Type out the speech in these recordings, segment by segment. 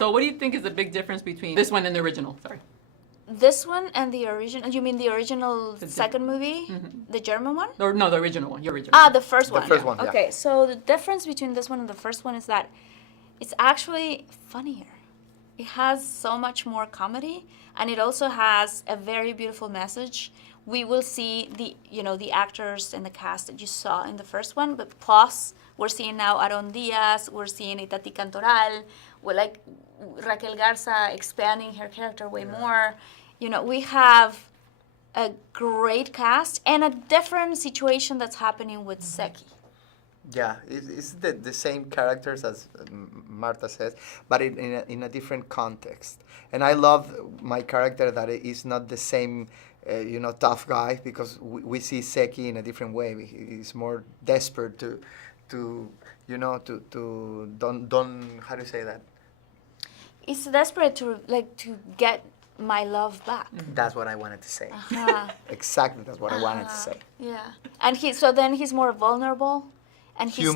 So what do you think is the big difference between this one and the original? Sorry. This one and the original, you mean the original second movie? The German one? Or no, the original one. Your original. Ah, the first one. The first one, yeah. Okay, so the difference between this one and the first one is that it's actually funnier. It has so much more comedy, and it also has a very beautiful message. We will see the actors and the cast that you saw in the first one, but plus we're seeing now Aaron Diaz, we're seeing Itati Cantoral, we're like Raquel Garza expanding her character way more. We have a great cast and a different situation that's happening with Zequi. Yeah, it's the same characters as Marta says, but in a different context. And I love my character that is not the same, tough guy, because we see Zequi in a different way. He's more desperate to don't how do you say that? He's desperate to get my love back. That's what I wanted to say. Uh-huh. Exactly, that's what I wanted to say. Yeah, and then he's more vulnerable, and he's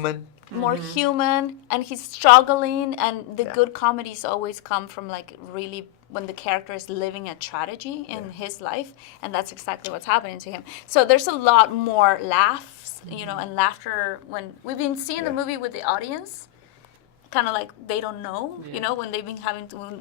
more human, and he's struggling. And the good comedies always come from really when the character is living a tragedy in his life, and that's exactly what's happening to him. So there's a lot more laughs, and laughter when we've been seeing the movie with the audience. Kind of like they don't know, when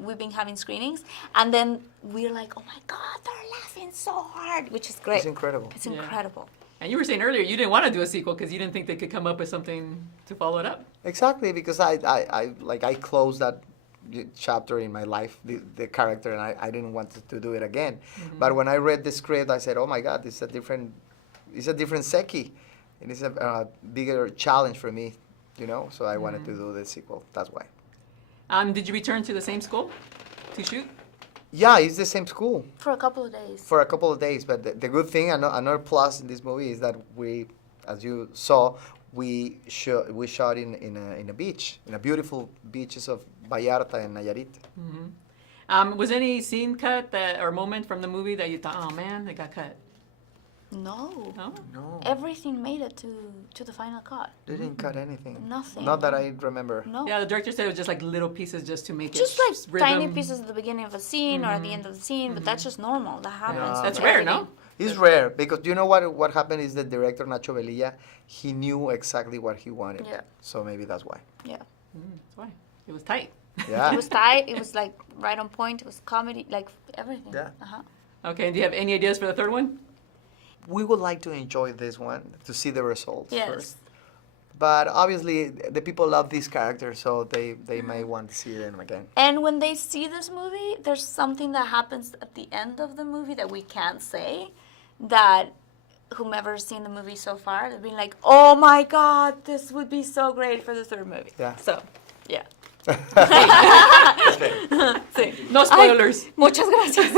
we've been having screenings, and then we're like, oh my God, they're laughing so hard, which is great. It's incredible. It's incredible. And you were saying earlier you didn't want to do a sequel because you didn't think they could come up with something to follow it up. Exactly, because I closed that chapter in my life, the character, and I didn't want to do it again. But when I read the script, I said, oh my God, it's a different Zequi, and it's a bigger challenge for me. So I wanted to do the sequel. That's why. Did you return to the same school to shoot? Yeah, it's the same school. For a couple of days. But the good thing, another plus in this movie is that we, as you saw, we shot in a beach, in a beautiful beaches of Vallarta and Nayarit. Was any scene cut or moment from the movie that you thought, oh man, they got cut? No. No. Everything made it to the final cut. They didn't cut anything. Nothing. Not that I remember. No. Yeah, the director said it was just like little pieces just to make just it like tiny pieces at the beginning of a scene or at the end of the scene, but that's just normal. That happens. That's with rare, everything. no? It's rare, because you know what happened is the director, Nacho Velilla, he knew exactly what he wanted. Yeah. So maybe that's why. Yeah. That's why. It was tight. Yeah. It was tight. It was right on point. It was comedy, everything. Yeah. Okay, and do you have any ideas for the third one? We would like to enjoy this one, to see the results Yes. first. But obviously, the people love these characters, so they may want to see them again. And when they see this movie, there's something that happens at the end of the movie that we can't say, that whomever's seen the movie so far, they've been like, oh my God, this would be so great for the third movie. Yeah. So, yeah. No spoilers. Muchas gracias.